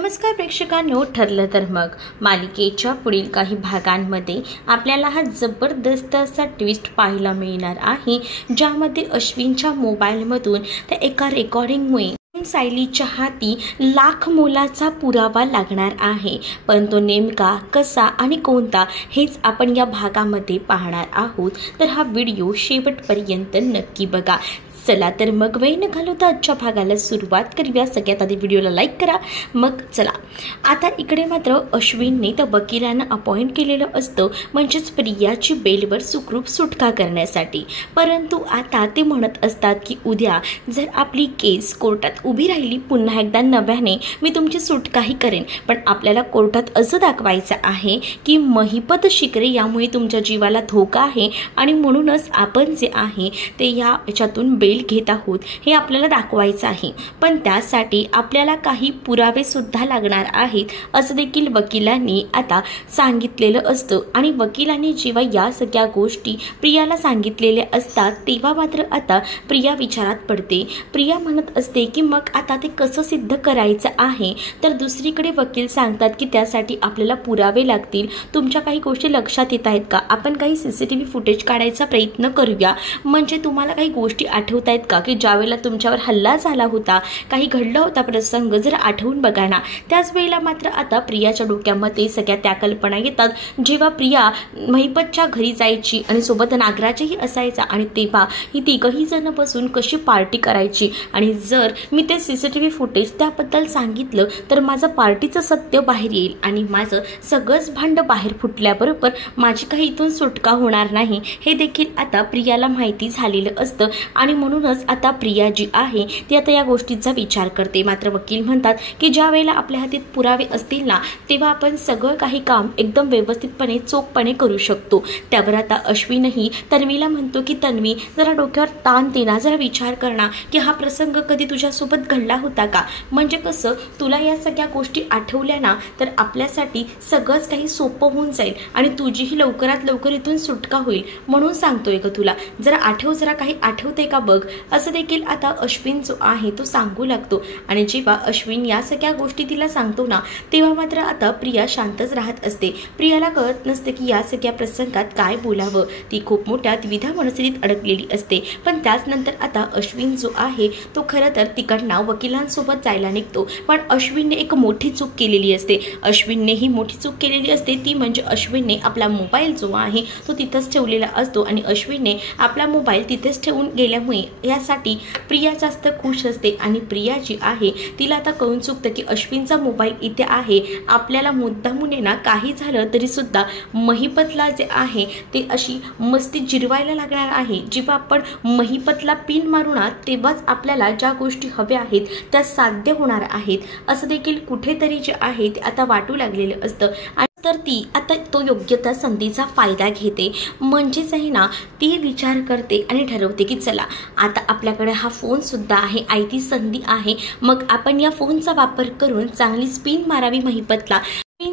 नमस्कार प्रेक्षकांनो, ठरलं तर मग मालिकेच्या पुढील काही भागांमध्ये आपल्याला हा जबरदस्त असा ट्विस्ट पाहायला मिळणार आहे, ज्यामध्ये अश्विनच्या मोबाईलमधून त्या एका रेकॉर्डिंगमुळे सायलीच्या हाती लाख मोलाचा पुरावा लागणार आहे। पण तो नेमका कसा आणि कोणता हेच आपण या भागामध्ये पाहणार आहोत, तर हा व्हिडिओ शेवटपर्यंत नक्की बघा। चला तर मग वेळ न घालवता आजच्या भागाला सुरुवात करूया। सगळ्यात आधी व्हिडिओला लाईक करा। मग चला, आता इकडे मात्र अश्विनने त्या वकिलांना अपॉइंट केलेलं असतं, म्हणजेच प्रियाची बेलवर सुखरूप सुटका करण्यासाठी। परंतु आता ते म्हणत असतात की उद्या जर आपली केस कोर्टात उभी राहिली, पुन्हा एकदा नव्याने मी तुमची सुटकाही करेन, पण आपल्याला कोर्टात असं दाखवायचं आहे की महिपत शिकरे यामुळे तुमच्या जीवाला धोका आहे आणि म्हणूनच आपण जे आहे ते याच्यातून बेल घेत आहोत हे आपल्याला दाखवायचं आहे। पण त्यासाठी आपल्याला काही पुरावे सुद्धा लागणार आहेत, असं देखील वकिलांनी आता सांगितलेलं असतं। आणि वकिलांनी जेव्हा या सगळ्या गोष्टी प्रियाला सांगितलेल्या असतात, तेव्हा मात्र आता प्रिया विचारात पडते। प्रिया म्हणत असते की मग आता ते कसं सिद्ध करायचं आहे, तर दुसरीकडे वकील सांगतात की त्यासाठी आपल्याला पुरावे लागतील। तुमच्या काही गोष्टी लक्षात येत आहेत का? आपण काही CCTV फुटेज काढायचा प्रयत्न करूया। म्हणजे तुम्हाला काही गोष्टी आठवत आहेत का की ज्यावेळेला तुमच्यावर हल्ला झाला होता, काही घडला होता प्रसंग, जर आठवून बघा ना। त्याच वेळेला मात्र आता प्रियाच्या डोक्यामध्ये सगळ्या त्या कल्पना येतात, जेव्हा प्रिया महिपतच्या घरी जायची आणि सोबत नागराजही असायचा, आणि तेव्हा ही तिघही जण बसून कशी पार्टी करायची। आणि जर मी ते CCTV फुटेज त्याबद्दल सांगितलं तर माझं पार्टीचं सत्य बाहेर येईल आणि माझं सगळंच भांड बाहेर फुटल्याबरोबर माझी काही इथून सुटका होणार नाही, हे देखील आता प्रियाला माहिती झालेलं असतं। आणि म्हणूनच आता प्रिया जी आहे ती आता या गोष्टीचा विचार करते। मात्र वकील म्हणतात की ज्या वेळेला आपल्या हातात पुरावे असतील ना, तेव्हा आपण सगळं काही काम एकदम व्यवस्थितपणे चोखपणे करू शकतो। त्यावर आता अश्विनही तन्वीला म्हणतो की तन्वी, जरा डोक्यावर ताण देना, जरा विचार करणार की हा प्रसंग कधी तुझ्यासोबत घडला होता का? म्हणजे कसं तुला या सगळ्या गोष्टी आठवल्या ना, तर आपल्यासाठी सगळंच काही सोपं होऊन जाईल आणि तुझीही लवकरात लवकर इथून सुटका होईल। म्हणून सांगतोय ग तुला, जरा आठव, जरा काही आठवते का बघ, असं देखील आता अश्विन जो आहे तो सांगू लागतो। आणि जेव्हा अश्विन या सगळ्या गोष्टी तिला सांगतो ना, तेव्हा मात्र आता प्रिया शांतच राहत असते। प्रियाला कळत नसते की या सगळ्या प्रसंगात काय बोलावं, ती खूप मोठ्या द्विधा मनस्थितीत अडकलेली असते। पण त्याच नंतर आता अश्विन जो आहे तो खरं तर तिकडनं वकिलांसोबत जायला निघतो, पण अश्विनने एक मोठी चूक केलेली असते। अश्विनने ही मोठी चूक केलेली असते ती म्हणजे अश्विनने आपला मोबाईल जो आहे तो तिथंच ठेवलेला असतो, आणि अश्विनने आपला मोबाईल तिथेच ठेवून गेल्यामुळे यासाठी प्रिया जास्त खुश असते। आणि प्रिया जी आहे तिला आता कळून चुकतं की अश्विनचा मोबाईल इथे आहे, आपल्याला मुद्दामून ना काही झालं तरी सुद्धा महिपतला जे आहे ते अशी मस्ती जिरवायला लागणार आहे। जेव्हा आपण महिपतला पिन मारू ना, तेव्हाच आपल्याला ज्या गोष्टी हव्या आहेत त्या साध्य होणार आहेत, असं देखील कुठेतरी जे आहे ते आता वाटू लागलेलं असतं। तर ती आता तो योग्य त्या संधीचा फायदा घेते। म्हणजेच आहे ना, ती विचार करते आणि ठरवते की चला आता आपल्याकडे हा फोन सुद्धा आहे, आयती संधी आहे, मग आपण या फोनचा वापर करून चांगली स्पिन मारावी महिपतला।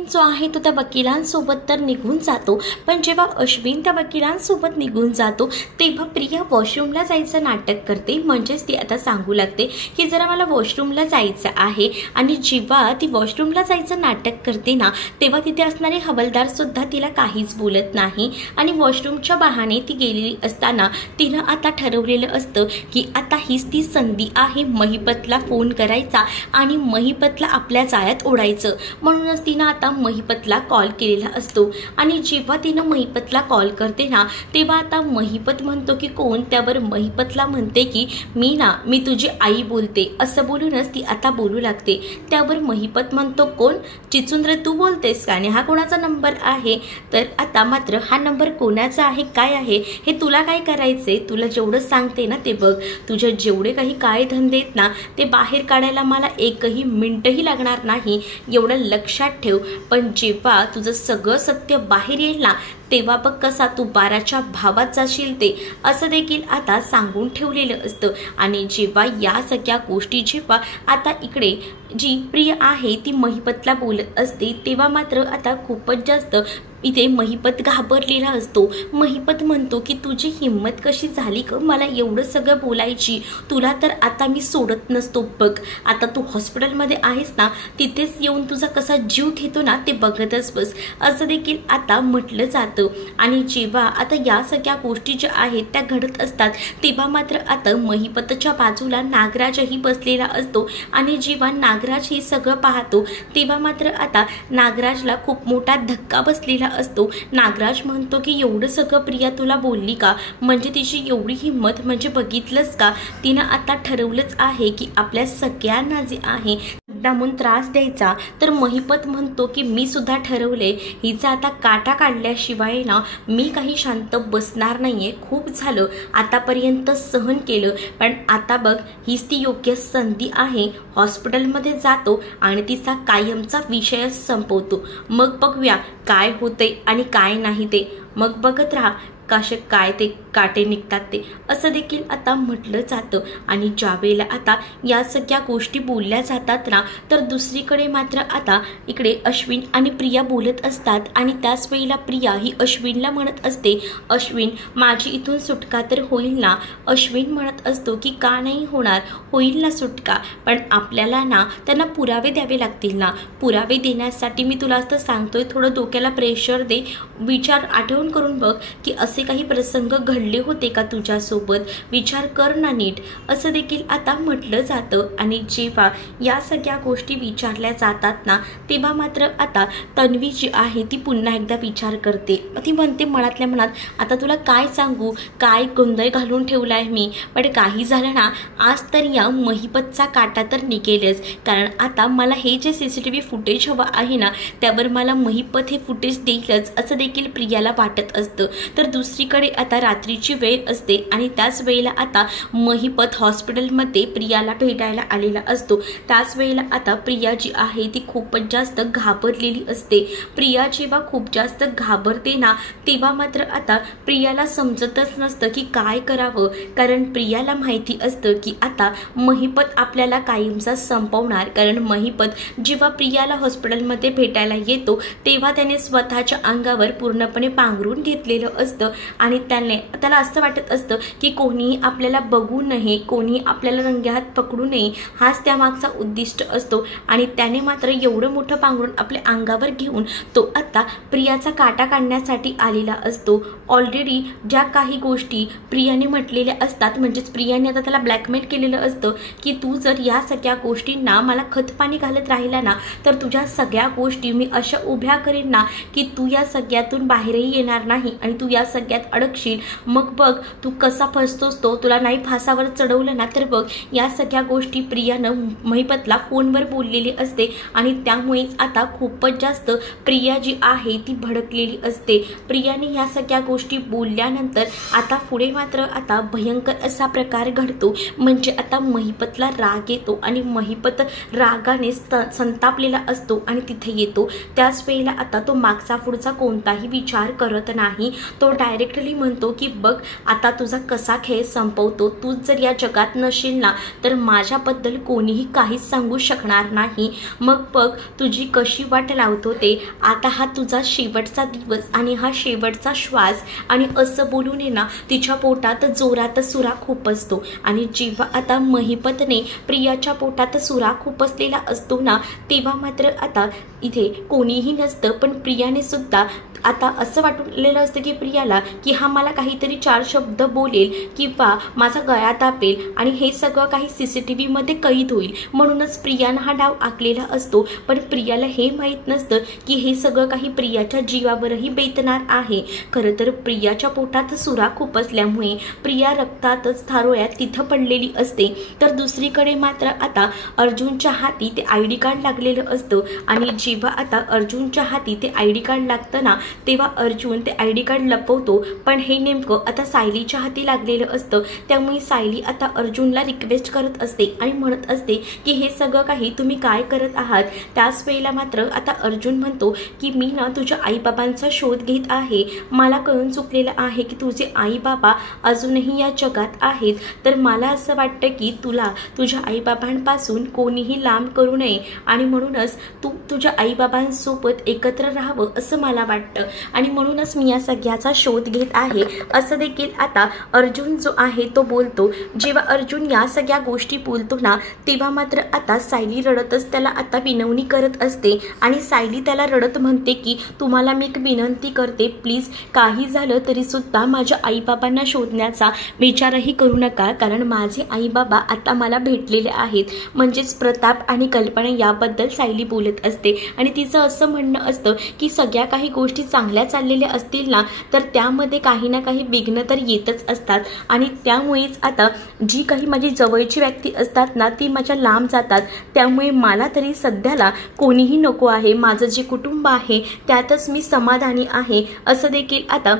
जो आहे तो त्या वकिलांसोबत तर निघून जातो, पण जेव्हा अश्विन त्या वकिलांसोबत निघून जातो तेव्हा प्रिया वॉशरूमला जायचं नाटक करते। म्हणजेच ती आता सांगू लागते की जरा मला वॉशरूमला जायचं आहे। आणि जेव्हा ती वॉशरूमला जायचं नाटक करते ना, तेव्हा तिथे असणारे हवालदार सुद्धा तिला काहीच बोलत नाही। आणि वॉशरूमच्या बहाणे ती गेलेली असताना तिनं आता ठरवलेलं असतं की आता हीच ती संधी आहे महिपतला फोन करायचा आणि महिपतला आपल्या जाळ्यात ओढायचं। म्हणूनच तिनं आता महिपतला कॉल केलेला असतो। आणि जेव्हा तिनं महिपतला कॉल करते ना, तेव्हा आता महिपत म्हणतो की कोण? त्यावर महिपतला म्हणते की मी तुझी आई बोलते, असं बोलूनच ती आता बोलू लागते। त्यावर महिपत म्हणतो, कोण? चिचुंद्र तू बोलतेस का? आणि हा कोणाचा नंबर आहे? तर आता मात्र हा नंबर कोणाचा आहे, काय आहे हे तुला काय करायचंय? तुला जेवढं सांगते ना ते बघ, तुझे जेवढे काही काय धंदे आहेत ना ते बाहेर काढायला मला एकही मिनिटही लागणार नाही, एवढं लक्षात ठेव। पण जेव्हा तुझं सगळं सत्य बाहेर येईल ना, तेव्हा बघ कसा तू 12च्या भावात जाशील ते, असं देखील आता सांगून ठेवलेलं असतं। आणि जेव्हा या सगळ्या गोष्टी जेव्हा आता इकडे जी प्रिया आहे ती महिपतला बोलत असते, तेव्हा मात्र आता खूपच जास्त इथे महिपत घाबरलेला असतो। महिपत म्हणतो की तुझी हिम्मत कशी झाली ग मला एवढं सगळं बोलायची, तुला तर आता मी सोडत नसतो बघ, आता तू हॉस्पिटलमध्ये आहेस ना, तिथेच येऊन तुझा कसा जीव घेतो ना ते बघतच बस, असं देखील आता म्हटलं जातं। आणि जेव्हा आता या सगळ्या गोष्टी ज्या आहेत त्या घडत असतात तेव्हा मात्र आता महिपतच्या बाजूला नागराजही बसलेला असतो। आणि जेव्हा नागराज हे सगळं पाहतो तेव्हा मात्र आता नागराजला खूप मोठा धक्का बसलेला असतो। नागराज म्हणतो की एवढं सगळं प्रिया तुला बोलली का, म्हणजे तिची एवढी हिम्मत, म्हणजे बघितलंस का, तिनं आता ठरवलंच आहे की आपल्या सगळ्यांना जे आहे दामून त्रास द्यायचा। तर महिपत म्हणतो की मी सुद्धा ठरवले, हिचा आता काटा काढल्याशिवाय ना मी काही शांत बसणार नाहीये, खूप झालं आतापर्यंत सहन केलं, पण आता बघ हीच ती योग्य संधी आहे, हॉस्पिटलमध्ये जातो आणि तिचा कायमचा विषय संपवतो, मग बघूया काय होते आणि काय नाही ते, मग बघत राहा कसे काय ते काटे निघतात ते, असं देखील आता म्हटलं जातं। आणि ज्यावेळेला आता या सगळ्या गोष्टी बोलल्या जातात ना, तर दुसरीकडे मात्र आता इकडे अश्विन आणि प्रिया बोलत असतात। आणि त्याच वेळेला प्रिया ही अश्विनला म्हणत असते, अश्विन माझी इथून सुटका तर होईल ना। अश्विन म्हणत असतो की का नाही होणार, होईल ना सुटका, पण आपल्याला ना त्यांना पुरावे द्यावे लागतील ना, पुरावे देण्यासाठी मी तुला असं सांगतोय, थोडं डोक्याला प्रेशर दे, विचार आठवण करून बघ की असे काही प्रसंग घडले होते का तुझ्यासोबत, विचार कर ना नीट, असं देखील आता म्हटलं जातं। आणि जेव्हा या सगळ्या गोष्टी विचारल्या जातात ना तेव्हा मात्र आता तन्वी जी आहे ती पुन्हा एकदा विचार करते। ती म्हणते मनातल्या मनात, आता तुला काय सांगू, काय गोंधळ घालून ठेवलाय मी, पण काही झालं ना आज तर या महिपतचा काटा तर निघेलच, कारण आता मला हे जे CCTV फुटेज हवं आहे ना त्यावर मला महिपत हे फुटेज देईलच, असं देखील प्रियाला वाटत असतं। तर दुसरीकडे आता रात्रीची वेळ असते आणि त्याच वेळेला आता महिपत हॉस्पिटलमध्ये प्रियाला भेटायला आलेला असतो। त्याच वेळेला आता प्रिया जी आहे ती खूपच जास्त घाबरलेली असते। प्रिया जेव्हा खूप जास्त घाबरते ना तेव्हा मात्र आता प्रियाला समजतच नसतं की काय करावं, कारण प्रियाला माहिती असतं की आता महिपत आपल्याला कायमचा संपवणार, कारण महिपत जेव्हा प्रियाला हॉस्पिटलमध्ये भेटायला येतो तेव्हा त्याने स्वतःच्या अंगावर पूर्णपणे पांघरून घेतलेलं असतं आणि त्याला असं वाटत असतं की कोणीही आपल्याला बघू नये, कोणीही आपल्याला रंग्याहात पकडू नये, हाच त्यामागचा उद्दिष्ट असतो। आणि त्याने मात्र एवढं मोठं पांघरून आपल्या अंगावर घेऊन तो आता प्रियाचा काटा काढण्यासाठी आलेला असतो। ऑलरेडी ज्या काही गोष्टी प्रियाने म्हटलेल्या असतात, म्हणजेच प्रियाने आता त्याला ब्लॅकमेल केलेलं असतं की तू जर या सगळ्या गोष्टींना मला खतपाणी घालत राहिला ना तर तुझ्या सगळ्या गोष्टी मी अशा उभ्या करीन ना की तू या सगळ्यातून बाहेरही येणार नाही आणि तू या सगळ्यात अडकशील, मग बघ तू कसा फसतोस, तो तुला नाही फासावर चढवलं ना तर बघ, या सगळ्या गोष्टी प्रियानं महिपतला फोनवर बोललेली असते। आणि त्यामुळेच आता खूपच जास्त प्रिया जी आहे ती भडकलेली असते। प्रियाने या सगळ्या गोष्टी बोलल्यानंतर आता पुढे मात्र आता भयंकर असा प्रकार घडतो, म्हणजे आता महिपतला राग येतो आणि महिपत रागाने संतापलेला असतो आणि तिथे येतो। त्याच वेळेला आता तो मागचा पुढचा कोणताही विचार करत नाही, तो डायरेक्टली म्हणतो की बघ आता तुझा कसा खेळ संपवतो, तू जर या जगात नशील ना तर माझ्याबद्दल कोणीही काहीच सांगू शकणार नाही, मग बघ तुझी कशी वाट लावतो ते, आता हा तुझा शेवटचा दिवस आणि हा शेवटचा श्वास। आणि असं बोलून ना तिच्या पोटात जोरात सुरा खुपसतो। आणि जेव्हा आता महिपतने प्रियाच्या पोटात सुरा खुपसलेला असतो ना तेव्हा मात्र आता इथे कोणीही नसतं, पण प्रियाने सुद्धा आता असं वाटलेलं असतं की प्रियाला की हा मला काहीतरी चार शब्द बोलेल किंवा माझा गळा तापेल आणि हे सगळं काही CCTV मध्ये कैद होईल, म्हणूनच प्रियानं हा डाव आखलेला असतो। पण प्रियाला हे माहीत नसतं की हे सगळं काही प्रियाच्या जीवावरही बेतणार आहे। खरं तर प्रियाच्या पोटात सुरा खुपसल्यामुळे प्रिया रक्तातच थारोळ्यात तिथं पडलेली असते। तर दुसरीकडे मात्र आता अर्जुनच्या हाती ते ID कार्ड लागलेलं असतं आणि जेव्हा आता अर्जुनच्या हाती ते ID कार्ड लागतं ना तेव्हा अर्जुन ते ID कार्ड लपवतो, पण हे नेमकं आता सायलीच्या हाती लागलेलं असतं। त्यामुळे सायली आता अर्जुनला रिक्वेस्ट करत असते आणि म्हणत असते की हे सगळं काही तुम्ही काय करत आहात। त्याच वेळेला मात्र आता अर्जुन म्हणतो की मी ना तुझ्या आईबाबांचा शोध घेत आहे, मला कळून चुकलेलं आहे की तुझे आई बाबा अजूनही या जगात आहेत, तर मला असं वाटतं की तुला तुझ्या आईबाबांपासून कोणीही लांब करू नये आणि म्हणूनच तू तुझ्या आईबाबांसोबत एकत्र राहावं असं मला वाटतं आणि म्हणूनच मी या सगळ्याचा शोध घेत आहे असं देखील आता अर्जुन जो आहे तो बोलतो। जेव्हा अर्जुन या सगळ्या गोष्टी बोलतो ना तेव्हा मात्र आता सायली रडतच त्याला आता विनवणी करत असते आणि सायली त्याला रडत म्हणते की तुम्हाला मी एक विनंती करते, प्लीज काही झालं तरी सुद्धा माझ्या आईबाबांना शोधण्याचा विचारही करू नका, कारण माझे आईबाबा आता मला भेटलेले आहेत। म्हणजेच प्रताप आणि कल्पना याबद्दल सायली बोलत असते आणि तिचं असं म्हणणं असतं की सगळ्या काही गोष्टी चांगल्या चाललेल्या असतील ना तर त्यामध्ये काही ना काही विघ्न तर येतच असतात आणि त्यामुळेच आता जी काही माझी जवळची व्यक्ती असतात ना ती माझ्या लांब जातात, त्यामुळे मला तरी सध्याला कोणीही नको आहे, माझं जे कुटुंब आहे त्यातच मी समाधानी आहे असं देखील आता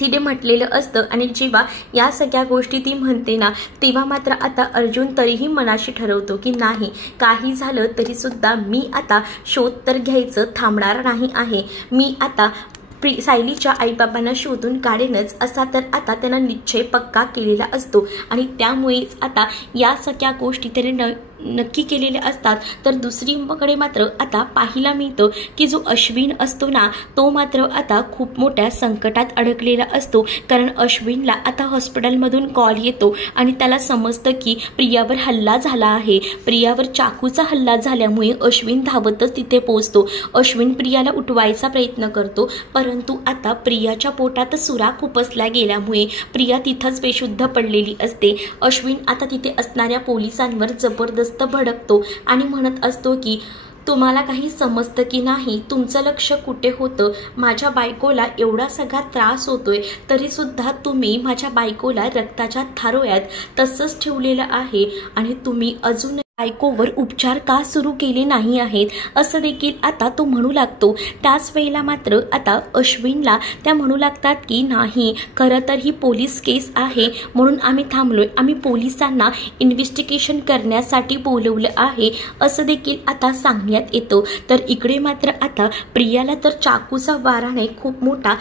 तिने म्हटलेलं असतं। आणि जेव्हा या सगळ्या गोष्टी ती म्हणते ना तेव्हा मात्र आता अर्जुन तरीही मनाशी ठरवतो की नाही, काही झालं तरी सुद्धा मी आता शोध तर घ्यायचं थांबणार नाही आहे, मी आता सायलीच्या आईबाबांना शोधून काढेनच असा तर आता त्यांना निश्चय पक्का केलेला असतो आणि त्यामुळेच आता या सगळ्या गोष्टी त्याने नक्की केलेले असतात। तर दुसरीकडे मात्र आता पाहायला मिळतं की जो अश्विन असतो ना तो मात्र आता खूप मोठ्या संकटात अडकलेला असतो, कारण अश्विनला आता हॉस्पिटलमधून कॉल येतो आणि त्याला समजतं की प्रियावर हल्ला झाला आहे। प्रियावर चाकूचा हल्ला झाल्यामुळे अश्विन धावतच तिथे पोहोचतो। अश्विन प्रियाला उठवायचा प्रयत्न करतो, परंतु आता प्रियाच्या पोटात सुरा खुपसला गेल्यामुळे प्रिया तिथंच बेशुद्ध पडलेली असते। अश्विन आता तिथे असणाऱ्या पोलिसांवर जबरदस्त भडकतो आणि म्हणत असतो की तुम्हाला काही समजतं की नाही, तुमचं लक्ष कुठे होतं, माझ्या बायकोला एवढा सगळा त्रास होतोय तरी सुद्धा तुम्ही माझ्या बायकोला रक्ताच्या थारोळ्यात तसंच ठेवलेलं आहे आणि तुम्ही अजून बायकोवर उपचार का सुरू केले नाही आहेत असं देखील आता तो म्हणू लागतो। त्याच वेळेला मात्र आता अश्विनला त्या म्हणू लागतात की नाही, खरं तर ही पोलीस केस आहे म्हणून आम्ही थांबलोय, आम्ही पोलिसांना इन्व्हेस्टिगेशन करण्यासाठी बोलवलं आहे असं देखील आता सांगण्यात येतं। तर इकडे मात्र आता प्रियाला तर चाकूचा वाराने खूप मोठा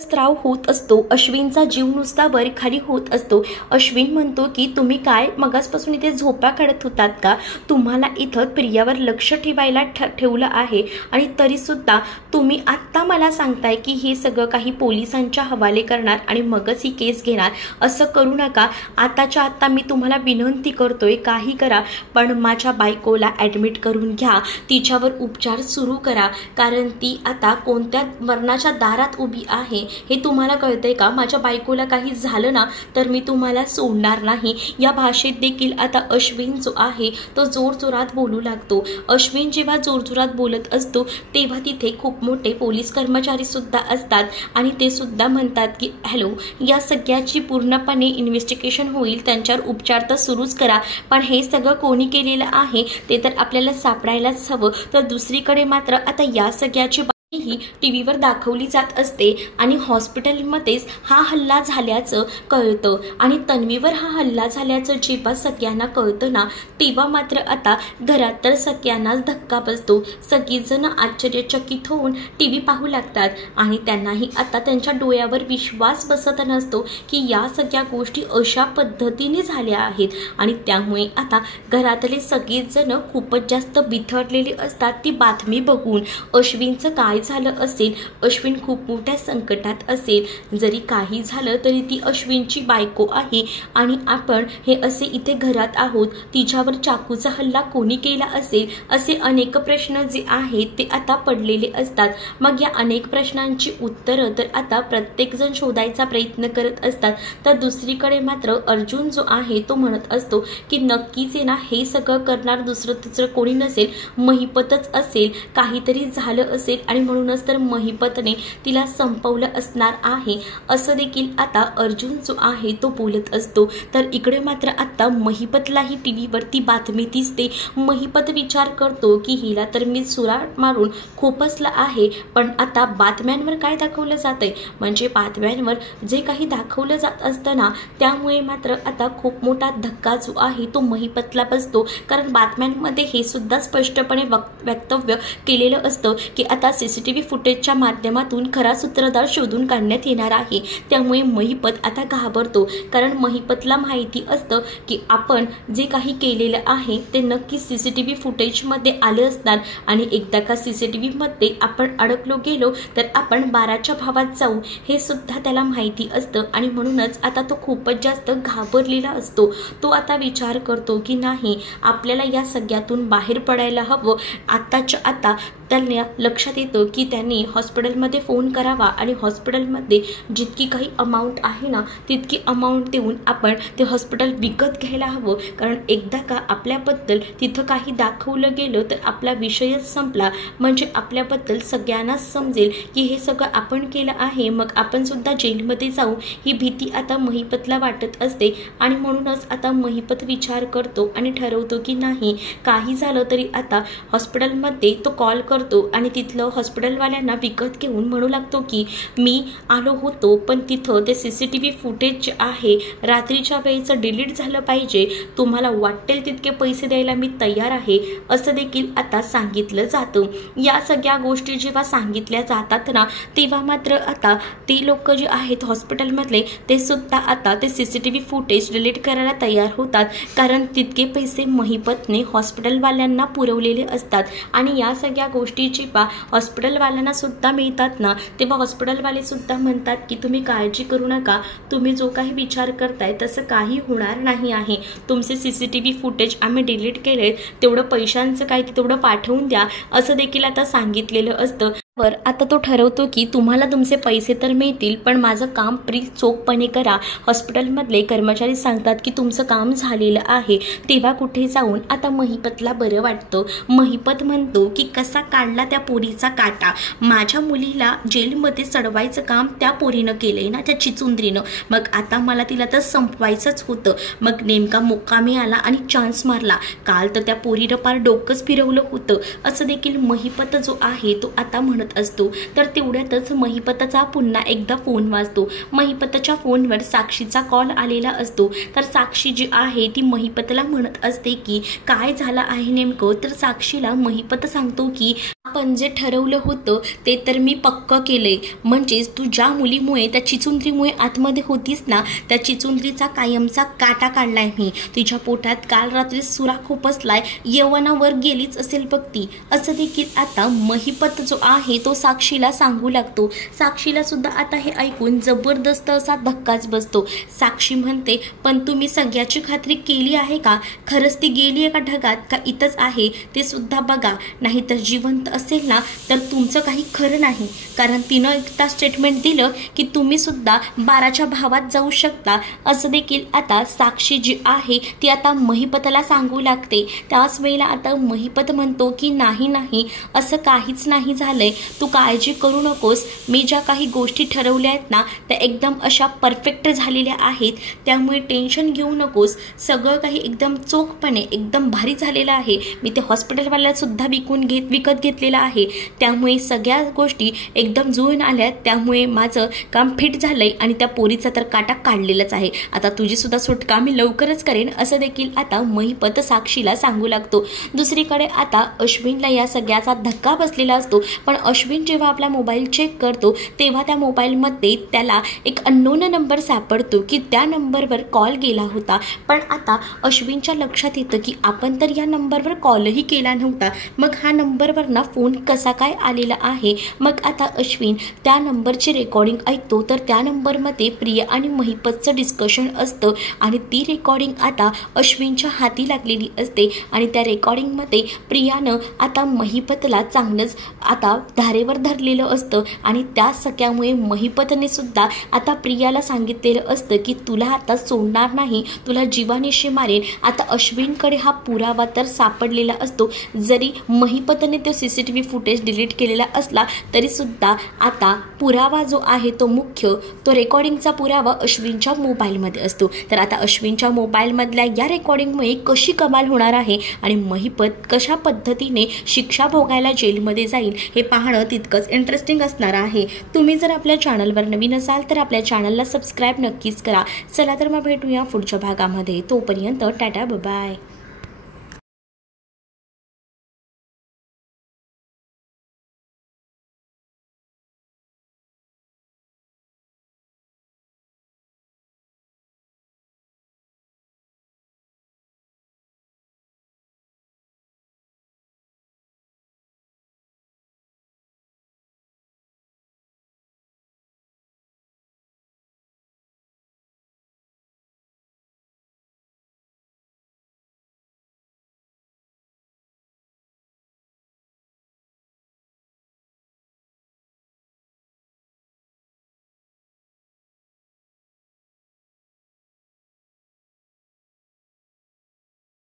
स्त्राव होत असतो, अश्विनचा जीव नुसता वर खाली होत असतो। अश्विन म्हणतो की तुम्ही काय मगासपासून इथे झोपा काढत होतात का, तुम्हाला इथं प्रियावर लक्ष ठेवायला ठेवलं आहे आणि तरी सुद्धा तुम्ही आत्ता मला सांगताय की हे सगळं काही पोलिसांच्या हवाले करणार आणि मगच ही केस घेणार, असं करू नका। आताच्या आत्ता मी तुम्हाला विनंती करतोय, काही करा पण माझ्या बायकोला ॲडमिट करून घ्या, तिच्यावर उपचार सुरू करा, कारण ती आता कोणत्या मरणाच्या दारात उभी आहे हे तुम्हाला कळतंय का, माझ्या बायकोला काही झालं ना तर मी तुम्हाला सोडणार नाही। या भाषेत देखील आता अश्विन जो आहे तो जोरजोरात बोलू लागतो। अश्विन जेव्हा जोरजोरात बोलत असतो तेव्हा तिथे खूप मोठे पोलीस कर्मचारी सुद्धा असतात आणि ते सुद्धा म्हणतात की हॅलो, या सगळ्याची पूर्णपणे इन्व्हेस्टिगेशन होईल, त्यांच्यावर उपचार तर सुरूच करा, पण हे सगळं कोणी केलेलं आहे ते तर आपल्याला सापडायलाच हवं। तर दुसरीकडे मात्र आता या सगळ्याची ही टीव्हीवर दाखवली जात असते आणि हॉस्पिटलमध्येच हा हल्ला झाल्याचं कळतं आणि तन्वीवर हा हल्ला झाल्याचं जेव्हा सगळ्यांना कळतं ना तेव्हा मात्र आता घरात तर सगळ्यांनाच धक्का बसतो। सगळीजण आश्चर्यचकित होऊन टीव्ही पाहू लागतात आणि त्यांनाही आता त्यांच्या डोळ्यावर विश्वास बसत नसतो की या सगळ्या गोष्टी अशा पद्धतीने झाल्या आहेत आणि त्यामुळे आता घरातले सगळेजण खूपच जास्त बिथरलेले असतात ती बातमी बघून। अश्विनचं काय झालं असेल, अश्विन खूप मोठ्या संकटात असेल, जरी काही झालं तरी ती अश्विनची बायको आहे आणि आपण हे असे इथे घरात आहोत, तिच्यावर चाकूचा हल्ला कोणी केला असेल, असे अनेक प्रश्न जे आहेत ते आता पडलेले असतात। मग या अनेक प्रश्नांची उत्तरं तर आता प्रत्येकजण शोधायचा प्रयत्न करत असतात। तर दुसरीकडे मात्र अर्जुन जो आहे तो म्हणत असतो की नक्कीच ना हे सगळं करणार दुसरं कोणी नसेल, महिपतच असेल, काहीतरी झालं असेल आणि म्हणूनच तर महिपतने तिला संपवलं असणार आहे असं देखील आता अर्जुन जो आहे तो बोलत असतो। तर इकडे मात्र आता महिपतलाही टीव्हीवरती बातमी दिसते। महिपत विचार करतो की हिला तर मी सुराट मारून खोपसला आहे, पण आता बातम्यांवर काय दाखवलं जातंय, म्हणजे बातम्यांवर जे काही दाखवलं जात असतं ना त्यामुळे मात्र आता खूप मोठा धक्का जो आहे तो महिपतला बसतो। कारण बातम्यांमध्ये हे सुद्धा स्पष्टपणे वक्तव्य केलेलं असतं की आता CCTV फुटेजच्या माध्यमातून खरा सूत्रधार शोधून काढण्यात येणार आहे। त्यामुळे महिपत आता घाबरतो, कारण महिपतला माहिती असतं की आपण जे काही केलेलं आहे ते नक्की CCTV फुटेजमध्ये आलं असणार आणि एकदा का CCTV मध्ये आपण अडकलो गेलो तर आपण 12च्या भावात जाऊ हे सुद्धा त्याला माहिती असतं आणि म्हणूनच आता तो खूपच जास्त घाबरलेला असतो। तो आता विचार करतो की नाही, आपल्याला या सगळ्यातून बाहेर पडायला हवं। आताच्या आता त्यांना लक्षात येतं की त्यांनी हॉस्पिटलमध्ये फोन करावा आणि हॉस्पिटलमध्ये जितकी काही अमाऊंट आहे ना तितकी अमाऊंट देऊन आपण ते हॉस्पिटल विकत घ्यायला हवं। कारण एकदा का आपल्याबद्दल तिथं काही दाखवलं गेलं तर आपला विषयच संपला, म्हणजे आपल्याबद्दल सगळ्यांनाच समजेल की हे सगळं आपण केलं आहे, मग आपण सुद्धा जेलमध्ये जाऊ ही भीती आता महिपतला वाटत असते। आणि म्हणूनच आता महिपत विचार करतो आणि ठरवतो की नाही, काही झालं तरी आता हॉस्पिटलमध्ये तो कॉल करतो आणि तिथलं हॉस्पिटलवाल्यांना विकत घेऊन म्हणू लागतो की मी आलो होतो, पण तिथं ते CCTV फुटेज जे आहे रात्रीच्या वेळेचं डिलीट झालं पाहिजे, तुम्हाला वाटेल तितके पैसे द्यायला मी तयार आहे असं देखील आता सांगितलं जातं। या सगळ्या गोष्टी जेव्हा सांगितल्या जातात ना तेव्हा मात्र आता ते लोक जे आहेत हॉस्पिटलमधले ते सुद्धा आता ते CCTV फुटेज डिलीट करायला तयार होतात, कारण तितके पैसे महिपतने हॉस्पिटलवाल्यांना पुरवलेले असतात। आणि या सगळ्या गोष्टी जेव्हा हॉस्पिटलवाल्यांना सुद्धा मिळतात ना तेव्हा हॉस्पिटलवाले सुद्धा म्हणतात की तुम्ही काळजी करू नका, तुम्ही जो काही विचार करताय तसं काही होणार नाही आहे, तुमचे CCTV फुटेज आम्ही डिलीट केले, तेवढं पैशांचं काय ते तेवढं पाठवून द्या असं देखील आता सांगितलेलं असतं। आता तो ठरवतो की तुम्हाला तुमचे पैसे तर मिळतील, पण माझं काम चोखपणे करा। हॉस्पिटलमधले कर्मचारी सांगतात की तुमचं काम झालेलं आहे, तेव्हा कुठे जाऊन आता महिपतला बरं वाटतं। महिपत म्हणतो की कसा काढला त्या पोरीचा काटा, माझ्या मुलीला जेलमध्ये चढवायचं काम त्या पोरीनं केलंय ना, त्या चिचुंद्रीनं, मग आता मला तिला तर संपवायचंच होतं, मग नेमका मुक्कामी आला आणि चान्स मारला, काल तर त्या पोरीनं पार डोकंच फिरवलं होतं असं देखील महिपत जो आहे तो आता म्हणत असतो। तर तेवढ्यातच महिपतचा पुन्हा एकदा फोन वाजतो। महिपतच्या फोनवर साक्षीचा कॉल आलेला असतो। तर साक्षी जी आहे ती महिपतला म्हणत असते की काय झालं आहे नेमकं, तर साक्षीला महिपत सांगतो की आपण जे ठरवलं होतं ते तर मी पक्क केलंय, म्हणजेच तू ज्या मुलीमुळे त्या चिचुंद्रीमुळे आतमध्ये होतीस ना त्या चिचुंद्रीचा कायमचा काटा काढलाय मी, तिच्या पोटात काल रात्री सुरा खोपसलाय, यवनावर गेलीच असेल बघ ती, असं देखील आता महिपत जो आहे तो साक्षीला सांगू लागतो। साक्षीला सुद्धा आता हे ऐकून जबरदस्त असा धक्काच बसतो। साक्षी म्हणते पण तुम्ही सगळ्याची खात्री केली आहे का, खरंच ती गेली आहे का ढगात का इथंच आहे ते सुद्धा बघा, नाहीतर जिवंत असेल ना तर तुमचं काही खरं नाही। कारण तिनं एकदा स्टेटमेंट दिलं की तुम्ही सुद्धा 12च्या भावात जाऊ शकता असं देखील आता साक्षी जी आहे ती आता महिपतला सांगू लागते। त्याच वेळेला आता महिपत म्हणतो की नाही नाही असं काहीच नाही झालंय, तू काळजी करू नकोस, मी ज्या काही गोष्टी ठरवल्या आहेत ना त्या एकदम अशा परफेक्ट झालेल्या आहेत, त्यामुळे टेन्शन घेऊ नकोस, सगळं काही एकदम चोखपणे एकदम भारी झालेलं आहे, मी ते हॉस्पिटलवाल्याला सुद्धा विकत घेतलेलं आहे, त्यामुळे सगळ्या गोष्टी एकदम जुळून आल्यात, त्यामुळे माझं काम फिट झालंय आणि त्या पोरीचा तर काटा काढलेलाच आहे, आता तुझी सुद्धा सुटका मी लवकरच करेन असं देखील आता महिपत साक्षीला सांगू लागतो। दुसरीकडे आता अश्विनला या सगळ्याचा धक्का बसलेला असतो, पण अश्विन जेव्हा आपला मोबाईल चेक करतो तेव्हा त्या मोबाईलमध्ये त्याला एक अननोन नंबर सापडतो की त्या नंबरवर कॉल गेला होता। पण आता अश्विनच्या लक्षात येतं की आपण तर या नंबरवर कॉलही केला नव्हता, मग हा नंबरवर ना फोन कसा काय आलेला आहे। मग आता अश्विन त्या नंबरची रेकॉर्डिंग ऐकतो, तर त्या नंबरमध्ये प्रिया आणि महिपतचं डिस्कशन असतं आणि ती रेकॉर्डिंग आता अश्विनच्या हाती लागलेली असते आणि त्या रेकॉर्डिंगमध्ये प्रियानं आता महिपतला चांगलंच आता धारेवर धरलेलं असतं आणि त्या सख्यामुळे महिपतने सुद्धा आता प्रियाला सांगितलेलं असतं की तुला आता सोडणार नाही, तुला जीवानिशी मारेन. आता अश्विनकडे हा पुरावा तर सापडलेला असतो. जरी महिपतने तो CCTV फुटेज डिलीट केलेला असला तरी सुद्धा आता पुरावा जो आहे तो मुख्य, तो रेकॉर्डिंगचा पुरावा अश्विनच्या मोबाईलमध्ये असतो. तर आता अश्विनच्या मोबाईलमधल्या या रेकॉर्डिंगमुळे कशी कमाल होणार आहे आणि महिपत कशा पद्धतीने शिक्षा भोगायला जेलमध्ये जाईल हे पाहणं तितकंच इंटरेस्टिंग असणार आहे. तुम्ही जर आपल्या चॅनलवर नवीन असाल तर आपल्या चॅनलला सबस्क्राईब नक्कीच करा. चला तर मग भेटूया पुढच्या भागामध्ये. तोपर्यंत टाटा बाय.